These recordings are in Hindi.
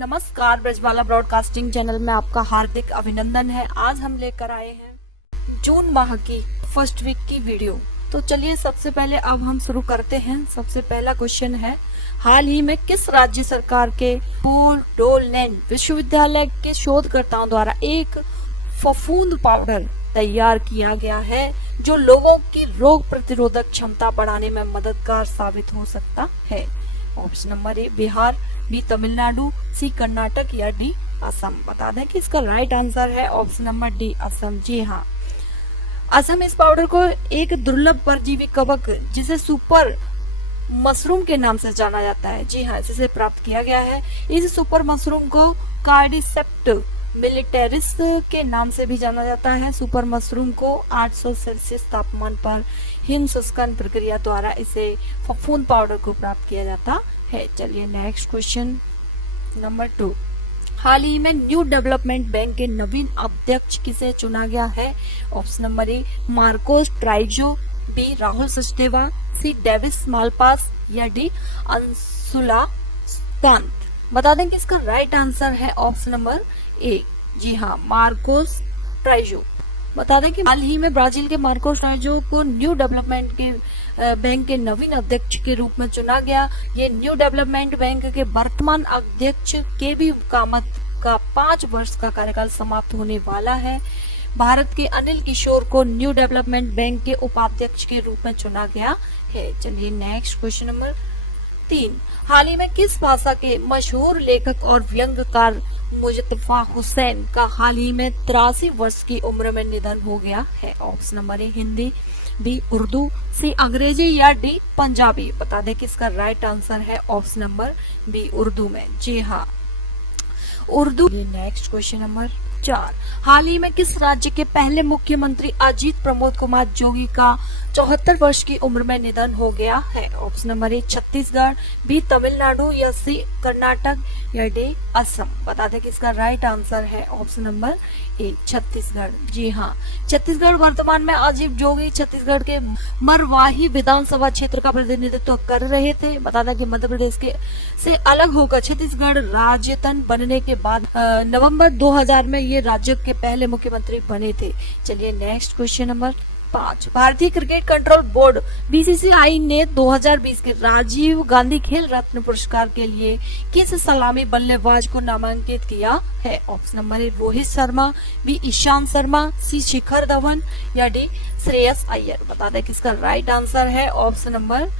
नमस्कार, ब्रजबाला ब्रॉडकास्टिंग चैनल में आपका हार्दिक अभिनंदन है। आज हम लेकर आए हैं जून माह की फर्स्ट वीक की वीडियो। तो चलिए सबसे पहले अब हम शुरू करते हैं। सबसे पहला क्वेश्चन है, हाल ही में किस राज्य सरकार के बोडोलैंड विश्वविद्यालय के शोधकर्ताओं द्वारा एक फफूंद पाउडर तैयार किया गया है जो लोगों की रोग प्रतिरोधक क्षमता बढ़ाने में मददगार साबित हो सकता है? Option number A Bihar, B Tamil Nadu, C Karnataka या डी असम। बता दें कि इसका राइट आंसर है ऑप्शन नंबर डी असम। जी हाँ, असम इस पाउडर को एक दुर्लभ परजीवी कवक जिसे सुपर मशरूम के नाम से जाना जाता है, जी हाँ, इसे प्राप्त किया गया है। इस सुपर मशरूम को कार्डिसेप्ट मिलिटेरिस के नाम से भी जाना जाता है। सुपर मशरूम को 800 सेल्सियस तापमान पर हिम शुष्कन प्रक्रिया द्वारा इसे फफूंद पाउडर को प्राप्त किया जाता है। चलिए नेक्स्ट क्वेश्चन नंबर 2, हाल ही में न्यू डेवलपमेंट बैंक के नवीन अध्यक्ष किसे चुना गया है? Option number A Marcos Troyo, B Rahul Sachdeva, C Davis Malpass या डी अंशुला कांत। बता दें कि इसका राइट आंसर है ऑप्शन नंबर ए, जी हाँ, मार्कोस ट्राइजो। बता दें कि हाल ही में ब्राजील के मार्कोस ट्राइजो को न्यू डेवलपमेंट के बैंक के नवीन अध्यक्ष के रूप में चुना गया। ये न्यू डेवलपमेंट बैंक के वर्तमान अध्यक्ष केबी कामत का 5 वर्ष का कार्यकाल समाप्त होने वाला है। भारत के अनिल किशोर को न्यू डेवलपमेंट बैंक के उपाध्यक्ष के रूप में चुना गया है। चलिए नेक्स्ट क्वेश्चन नंबर 3, हाल ही में किस भाषा के मशहूर लेखक और व्यंग्यकार मुजफ्फा हुसैन का हाल ही में 83 वर्ष की उम्र में निधन हो गया है? Option number A Hindi, B Urdu, C Angrezi या डी पंजाबी। बता दें कि इसका राइट आंसर है ऑप्शन नंबर बी उर्दू में, जी हाँ, उर्दू। नेक्स्ट क्वेश्चन नंबर 4, हाल ही में किस राज्य के पहले मुख्यमंत्री अजीत प्रमोद कुमार जोगी का 74 वर्ष की उम्र में निधन हो गया है? Option number A Chhattisgarh, B Tamil Nadu या सी कर्नाटक या डी असम। बता दें कि इसका राइट आंसर है ऑप्शन नंबर ए छत्तीसगढ़। जी हाँ, छत्तीसगढ़ वर्तमान में अजीत जोगी छत्तीसगढ़ के मरवाही विधानसभा क्षेत्र का प्रतिनिधित्व कर रहे थे। बता दें कि मध्य प्रदेश के से अलग होकर छत्तीसगढ़ राज्यतन बनने के बाद नवंबर 2000 में ये राज्य के पहले मुख्यमंत्री बने थे। चलिए नेक्स्ट क्वेश्चन नंबर 5, भारतीय क्रिकेट कंट्रोल बोर्ड बीसीसीआई ने 2020 के राजीव गांधी खेल रत्न पुरस्कार के लिए किस सलामी बल्लेबाज को नामांकित किया है? Option number A Rohit Sharma, B Ishant Sharma, C Shikhar Dhawan या डी श्रेयस अय्यर। बता दें कि इसका राइट आंसर है ऑप्शन नंबर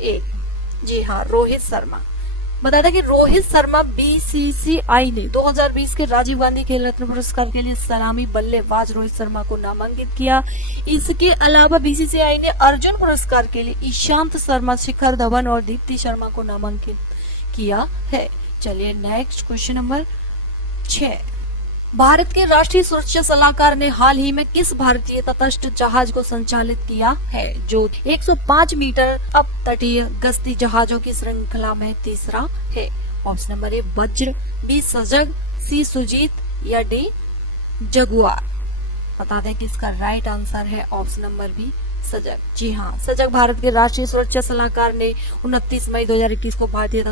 ए, जी हाँ, रोहित शर्मा। बता दें कि रोहित शर्मा बीसीसीआई ने 2020 के राजीव गांधी खेल रत्न पुरस्कार के लिए सलामी बल्लेबाज रोहित शर्मा को नामांकित किया। इसके अलावा बीसीसीआई ने अर्जुन पुरस्कार के लिए ईशांत शर्मा, शिखर धवन और दीप्ति शर्मा को नामांकित किया है। चलिए नेक्स्ट क्वेश्चन नंबर 6, भारत के राष्ट्रीय सुरक्षा सलाहकार ने हाल ही में किस भारतीय तटस्थ जहाज को संचालित किया है जो 105 मीटर अपतटीय गश्ती जहाजों की श्रृंखला में तीसरा है? ऑप्शन नंबर ए वज्र, बी सजग, सी सुजीत या डी जगुआर। बता दें कि इसका राइट आंसर है ऑप्शन नंबर बी सजग। जी हाँ, सजग भारत के राष्ट्रीय सुरक्षा सलाहकार ने 29 मई 2021 को भारतीय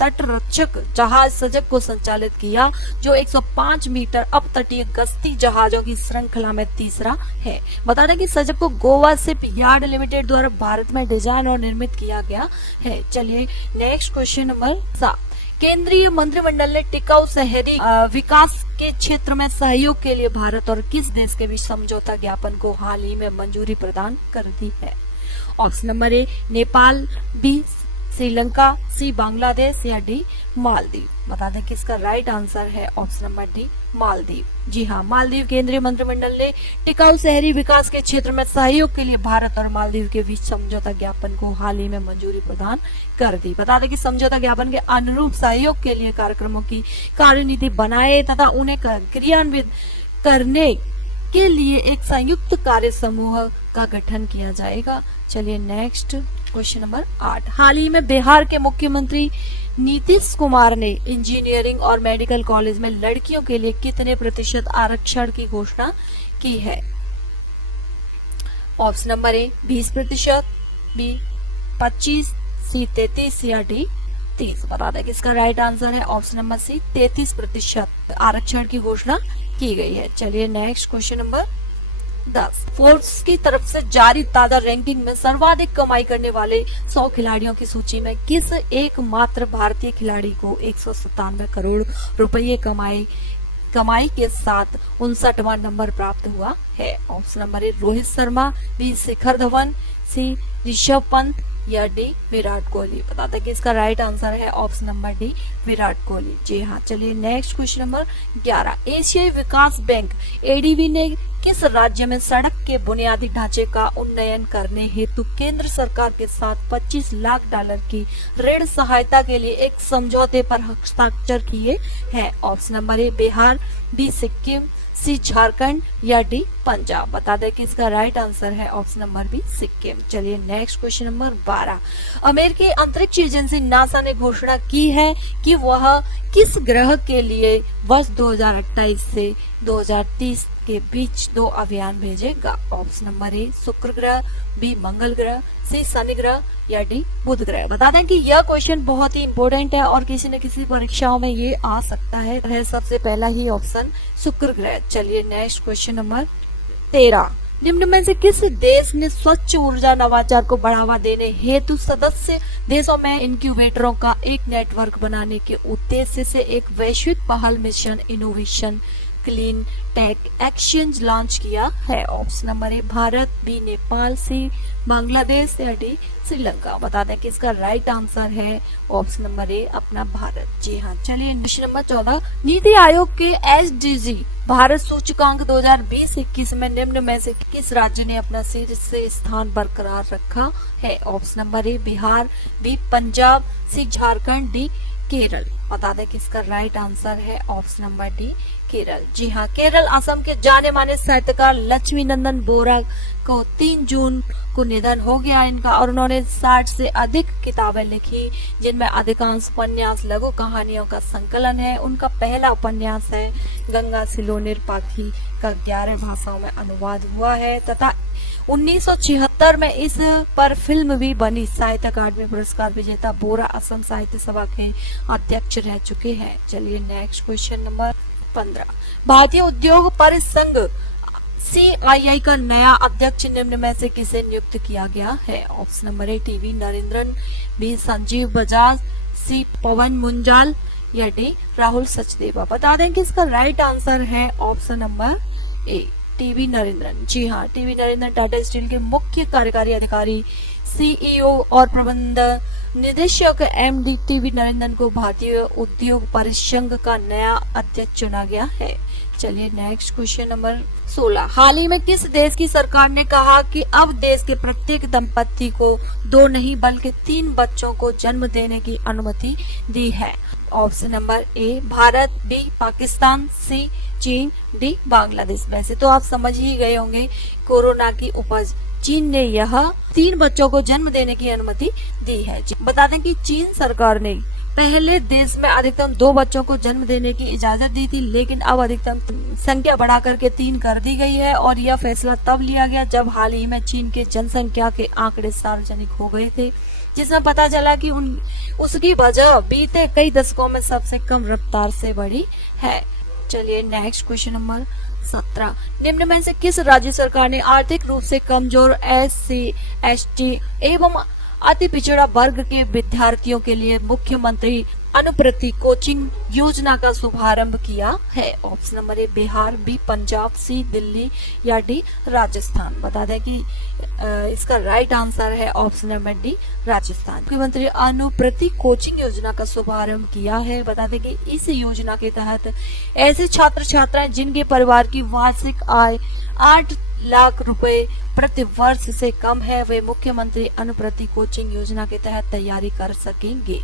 तटरक्षक जहाज सजग को संचालित किया जो 105 मीटर अपतटीय गश्ती जहाजों की श्रृंखला में तीसरा है। बता दें कि सजग को गोवा शिप यार्ड लिमिटेड द्वारा भारत में डिजाइन और निर्मित किया गया है। चलिए नेक्स्ट क्वेश्चन नंबर 7, केंद्रीय मंत्रिमंडल ने टिकाऊ शहरी विकास के क्षेत्र में सहयोग के लिए भारत और किस देश के बीच समझौता ज्ञापन को हाल ही में मंजूरी प्रदान कर दी है? Option number A Nepal, B Sri Lanka, C Bangladesh या डी मालदीव। बता दें कि इसका राइट आंसर है ऑप्शन नंबर डी मालदीव। जी हाँ, मालदीव केंद्रीय मंत्रिमंडल ने टिकाऊ शहरी विकास के क्षेत्र में सहयोग के लिए भारत और मालदीव के बीच समझौता ज्ञापन को हाल ही में मंजूरी प्रदान कर दी। बता दें कि समझौता ज्ञापन के अनुरूप सहयोग के लिए कार्यक्रमों की कार्यनीति बनाए तथा उन्हें क्रियान्वित करने के लिए एक संयुक्त कार्य समूह का गठन किया जाएगा। चलिए नेक्स्ट क्वेश्चन नंबर 8, हाल ही में बिहार के मुख्यमंत्री नीतीश कुमार ने इंजीनियरिंग और मेडिकल कॉलेज में लड़कियों के लिए कितने प्रतिशत आरक्षण की घोषणा की है? ऑप्शन नंबर ए 20%, बी 25, सी 33 या डी 30। बता दें कि इसका राइट आंसर है ऑप्शन नंबर सी 33% आरक्षण की घोषणा की गई है। चलिए नेक्स्ट क्वेश्चन नंबर 10। फोर्ब्स की तरफ से जारी ताजा रैंकिंग में सर्वाधिक कमाई करने वाले 100 खिलाड़ियों की सूची में किस एकमात्र भारतीय खिलाड़ी को 197 करोड़ रुपए कमाई के साथ 59वां नंबर प्राप्त हुआ है? Option number A Rohit Sharma, B Shikhar Dhawan, C Rishabh Pant या डी विराट कोहली। बता दें कि इसका राइट आंसर है option number D Virat Kohli. जी हाँ, चलिए नेक्स्ट क्वेश्चन नंबर 11। एशियाई विकास बैंक एडीबी ने किस राज्य में सड़क के बुनियादी ढांचे का उन्नयन करने हेतु केंद्र सरकार के साथ $25 लाख की ऋण सहायता के लिए एक समझौते पर हस्ताक्षर किए हैं? Option number A Bihar, B Sikkim, C Jharkhand या डी पंजाब। बता दें कि इसका राइट आंसर है ऑप्शन नंबर बी सिक्किम। चलिए नेक्स्ट क्वेश्चन नंबर 12। अमेरिकी अंतरिक्ष एजेंसी नासा ने घोषणा की है कि वह किस ग्रह के लिए वर्ष 2028 से 2030 के बीच 2 अभियान भेजेगा? ऑप्शन नंबर ए शुक्र ग्रह, बी मंगल ग्रह, सी शनि ग्रह या डी बुध ग्रह। बता दें कि यह क्वेश्चन बहुत ही इंपॉर्टेंट है और किसी न किसी परीक्षाओं में ये आ सकता है सबसे पहला ही ऑप्शन शुक्र ग्रह। चलिए नेक्स्ट क्वेश्चन नंबर 13। निम्न में से किस देश ने स्वच्छ ऊर्जा नवाचार को बढ़ावा देने हेतु सदस्य देशों में इंक्यूबेटरों का एक नेटवर्क बनाने के उद्देश्य से एक वैश्विक पहल mission innovation clean tech exchange launch किया है? Option number A Bharat, B Nepal, C Bangladesh या डी श्रीलंका। बता दें कि इसका राइट आंसर है ऑप्शन नंबर ए अपना भारत। जी हाँ, चलिए क्वेश्चन नंबर 14। नीति आयोग के एसडीजी भारत सूचकांक 2020-21 में निम्न में से किस राज्य ने अपना शीर्ष स्थान बरकरार रखा है? Option number A Bihar, B Punjab, C Jharkhand, D Kerala. बता दें कि इसका राइट आंसर है ऑप्शन नंबर डी केरल। जी हाँ, केरल असम के जाने माने साहित्यकार लक्ष्मी नंदन बोरा को 3 जून को निधन हो गया इनका, और उन्होंने 60 से अधिक किताबें लिखी जिनमें अधिकांश उपन्यास लघु कहानियों का संकलन है। उनका पहला उपन्यास है गंगा सिलोनिर पाखी का 11 भाषाओं में अनुवाद हुआ है तथा 1976 में इस पर फिल्म भी बनी। साहित्य अकादमी पुरस्कार विजेता बोरा असम साहित्य सभा के अध्यक्ष रह चुके हैं। चलिए नेक्स्ट क्वेश्चन नंबर 15। भारतीय उद्योग परिसंघ CII का नया अध्यक्ष निम्न में से किसे नियुक्त किया गया है? Option number A TV Narendran, B Sanjiv Bajaj, C Pawan Munjal या डी राहुल सचदेवा। बता दें कि इसका राइट आंसर है option number A TV Narendran. जी हाँ, टीवी नरेंद्रन टाटा स्टील के मुख्य कार्यकारी अधिकारी, CEO और प्रबंध निदेशक MD टीवी नरेंद्रन को भारतीय उद्योग परिसंघ का नया अध्यक्ष चुना गया है। चलिए नेक्स्ट क्वेश्चन नंबर 16। हाल ही में किस देश की सरकार ने कहा कि अब देश के प्रत्येक दंपति को 2 नहीं बल्कि 3 बच्चों को जन्म देने की अनुमति दी है? Option number A Bharat, B Pakistan, C चीन, डी बांग्लादेश। वैसे तो आप समझ ही गए होंगे कोरोना की उपज चीन ने यह 3 बच्चों को जन्म देने की अनुमति दी है। बता दें कि चीन सरकार ने पहले देश में अधिकतम 2 बच्चों को जन्म देने की इजाजत दी थी, लेकिन अब अधिकतम संख्या बढ़ा करके 3 कर दी गई है और यह फैसला तब लिया गया जब हाल ही में चीन के जनसंख्या के आंकड़े सार्वजनिक हो गए थे, जिसमें पता चला कि उसकी वजह बीते कई दशकों में सबसे कम रफ्तार से बढ़ी है। चलिए नेक्स्ट क्वेश्चन नंबर 17। निम्न में से किस राज्य सरकार ने आर्थिक रूप से कमजोर SC, ST एवं अति पिछड़ा वर्ग के विद्यार्थियों के लिए मुख्यमंत्री अनुप्रति कोचिंग योजना का शुभारंभ किया है? Option number A Bihar, B Punjab, C Delhi या डी राजस्थान। बता दें कि इसका राइट आंसर है ऑप्शन नंबर डी राजस्थान। मुख्यमंत्री अनुप्रति कोचिंग योजना का शुभारंभ किया है। बता दें कि इस योजना के तहत ऐसे छात्र छात्राएं जिनके परिवार की वार्षिक आय 8 लाख रुपए प्रति वर्ष से कम है, वे मुख्यमंत्री अनुप्रति कोचिंग योजना के तहत तैयारी कर सकेंगे।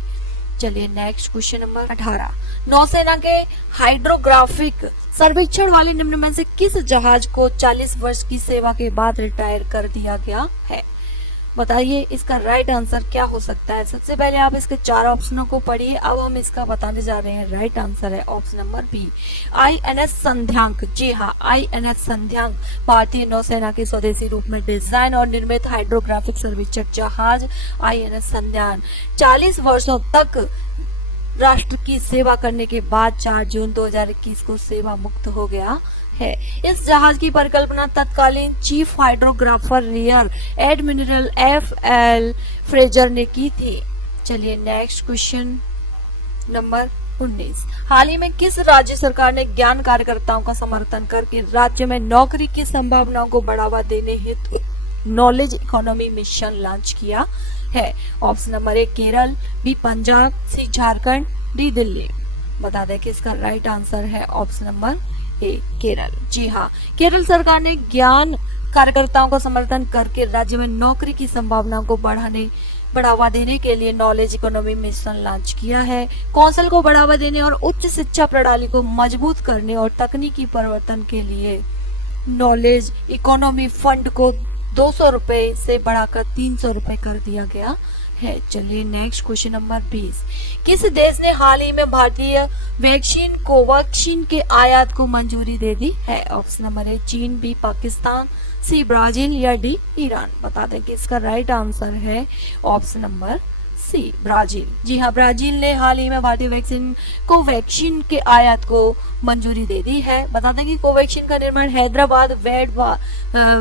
चलिए नेक्स्ट क्वेश्चन नंबर 18। नौसेना के हाइड्रोग्राफिक सर्वेक्षण वाले निम्न में से किस जहाज को 40 वर्ष की सेवा के बाद रिटायर कर दिया गया है? बताइए इसका राइट आंसर क्या हो सकता है। सबसे पहले आप इसके 4 ऑप्शनों को पढ़िए। अब हम इसका बताने जा रहे हैं। राइट आंसर है ऑप्शन नंबर बी, INS संध्यांक। जी हाँ, INS संध्यांक भारतीय नौसेना के स्वदेशी रूप में डिजाइन और निर्मित हाइड्रोग्राफिक सर्वेक्षक जहाज INS संध्यांक 40 वर्षों तक राष्ट्र की सेवा करने के बाद 4 जून 2021 को सेवा मुक्त हो गया है। इस जहाज की परिकल्पना तत्कालीन chief hydrographer rear admiral FL Fraser ने की थी। चलिए नेक्स्ट क्वेश्चन नंबर 19। हाल ही में किस राज्य सरकार ने ज्ञान कार्यकर्ताओं का समर्थन करके राज्य में नौकरी की संभावनाओं को बढ़ावा देने हेतु नॉलेज इकोनॉमी मिशन लॉन्च किया है। Option number A Kerala, B Punjab, C Jharkhand, D Delhi. बता दें कि इसका राइट आंसर है ऑप्शन नंबर ए केरल। जी हाँ, केरल सरकार ने ज्ञान कार्यकर्ताओं का समर्थन करके राज्य में नौकरी की संभावनाओं को बढ़ावा देने के लिए नॉलेज इकोनॉमी मिशन लॉन्च किया है। कौशल को बढ़ावा देने और उच्च शिक्षा प्रणाली को मजबूत करने और तकनीकी परिवर्तन के लिए नॉलेज इकोनॉमी फंड को 200 रुपए से बढ़ाकर 300 रुपए कर दिया गया है। चलिए नेक्स्ट क्वेश्चन नंबर 20। किस देश ने हाल ही में भारतीय वैक्सीन कोवैक्सीन के आयात को मंजूरी दे दी है। ऑप्शन नंबर ए चीन, बी पाकिस्तान, सी ब्राजील या डी ईरान। बता दें कि इसका राइट आंसर है ऑप्शन नंबर सी ब्राजील। जी हाँ, ब्राजील ने हाल ही में भारतीय वैक्सीन कोवैक्सीन के आयात को मंजूरी दे दी है। बता दें कि कोवैक्सीन का निर्माण हैदराबाद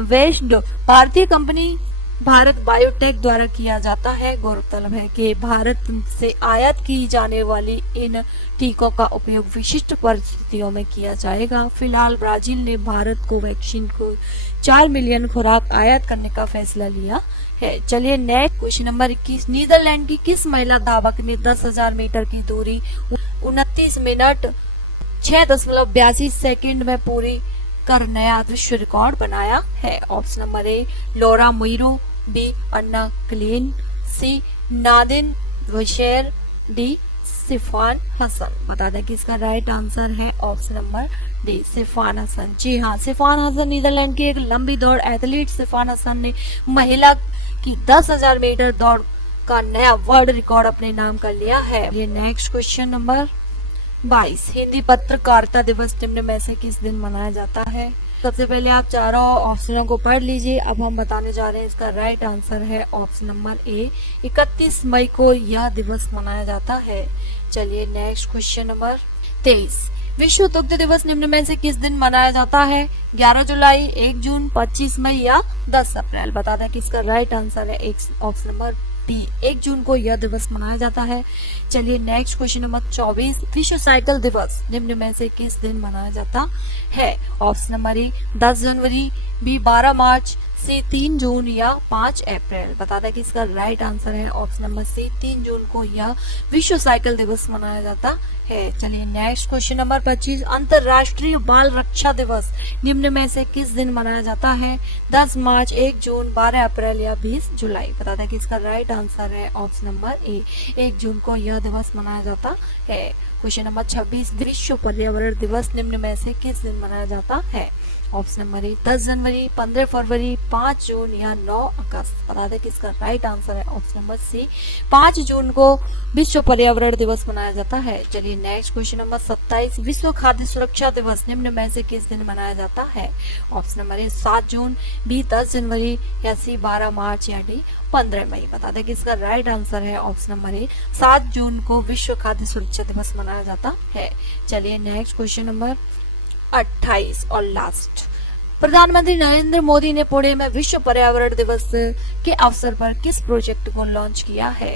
वेस्ट भारतीय कंपनी भारत बायोटेक द्वारा किया जाता है। गौरतलब है कि भारत से आयात की जाने वाली इन टीकों का उपयोग विशिष्ट परिस्थितियों में किया जाएगा। फिलहाल ब्राजील ने भारत को वैक्सीन को 4 मिलियन खुराक आयात करने का फैसला लिया है। चलिए नेक्स्ट क्वेश्चन नंबर 21। नीदरलैंड की किस महिला धावक ने 10,000 मीटर की दूरी 29 मिनट 6.82 सेकंड में पूरी कर नया विश्व रिकॉर्ड बनाया है। Option number A Laura Muir, B Anna Klein, C Nadine Visser, D Sifan Hassan. बता दें कि इसका राइट आंसर है option number D Sifan Hassan. जी हाँ, सिफान हसन नीदरलैंड की एक लंबी दौड़ एथलीट सिफान हसन ने महिला की 10,000 मीटर दौड़ का नया वर्ल्ड रिकॉर्ड अपने नाम कर लिया है। ये नेक्स्ट क्वेश्चन नंबर 22। हिंदी पत्रकारिता दिवस निम्न में से किस दिन मनाया जाता है। सबसे पहले आप चारों ऑप्शनों को पढ़ लीजिए। अब हम बताने जा रहे हैं इसका राइट आंसर है ऑप्शन नंबर ए 31 मई को यह दिवस मनाया जाता है। चलिए नेक्स्ट क्वेश्चन नंबर 23। विश्व दुग्ध दिवस निम्न में से किस दिन मनाया जाता है। 11 जुलाई, 1 जून, 25 मई या 10 अप्रैल। बता दें कि इसका राइट आंसर है ऑप्शन नंबर बी 1 जून को यह दिवस मनाया जाता है। चलिए नेक्स्ट क्वेश्चन नंबर 24। विश्व साइकिल दिवस निम्न में से किस दिन मनाया जाता है। ऑप्शन नंबर ए 10 जनवरी, बी 12 मार्च, सी 3 जून या 5 अप्रैल। बता दें कि इसका राइट आंसर है ऑप्शन नंबर सी 3 जून को यह विश्व साइकिल दिवस मनाया जाता है। चलिए नेक्स्ट क्वेश्चन नंबर 25। अंतरराष्ट्रीय बाल रक्षा दिवस निम्न में से किस दिन मनाया जाता है। 10 मार्च, 1 जून, 12 अप्रैल या 20 जुलाई। बता दें कि इसका राइट आंसर है ऑप्शन नंबर ए 1 जून को यह दिवस मनाया जाता है। Question number 26। विश्व पर्यावरण दिवस निम्न में से किस दिन मनाया जाता है। ऑप्शन नंबर ए 10 जनवरी, 15 फरवरी, 5 जून या 9 अगस्त। बता दें कि इसका राइट आंसर है ऑप्शन नंबर सी 5 जून को विश्व पर्यावरण दिवस मनाया जाता है। चलिए नेक्स्ट क्वेश्चन नंबर 27। विश्व खाद्य सुरक्षा दिवस निम्न में से किस दिन मनाया जाता है। ऑप्शन नंबर ए 7 जून, बी 10 जनवरी या सी 12 मार्च या डी 15 मई। बता दें कि इसका राइट आंसर है ऑप्शन नंबर ए 7 जून को विश्व खाद्य सुरक्षा दिवस मनाया जाता है। चलिए नेक्स्ट क्वेश्चन नंबर 28 और लास्ट। प्रधानमंत्री नरेंद्र मोदी ने पुणे में विश्व पर्यावरण दिवस के अवसर पर किस प्रोजेक्ट को लॉन्च किया है।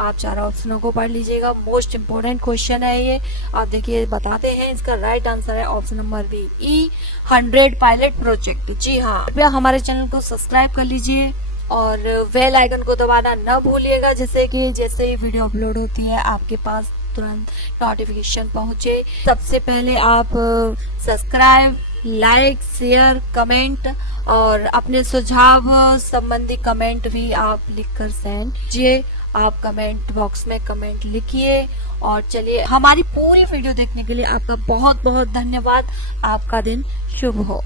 आप चारों ऑप्शनों को पढ़ लीजिएगा। मोस्ट इम्पोर्टेंट क्वेश्चन है ये। आप देखिए बताते हैं इसका राइट आंसर है option number B E100 pilot project. जी हाँ, कृपया हमारे चैनल को सब्सक्राइब कर लीजिए और बेल आइकन को दबाना न भूलिएगा, जिससे कि जैसे ही वीडियो अपलोड होती है आपके पास तुरंत नोटिफिकेशन पहुंचे। सबसे पहले आप सब्सक्राइब, लाइक, शेयर, कमेंट और अपने सुझाव संबंधी कमेंट भी आप लिखकर सेंड कीजिए। आप कमेंट बॉक्स में कमेंट लिखिए। और चलिए, हमारी पूरी वीडियो देखने के लिए आपका बहुत बहुत धन्यवाद। आपका दिन शुभ हो।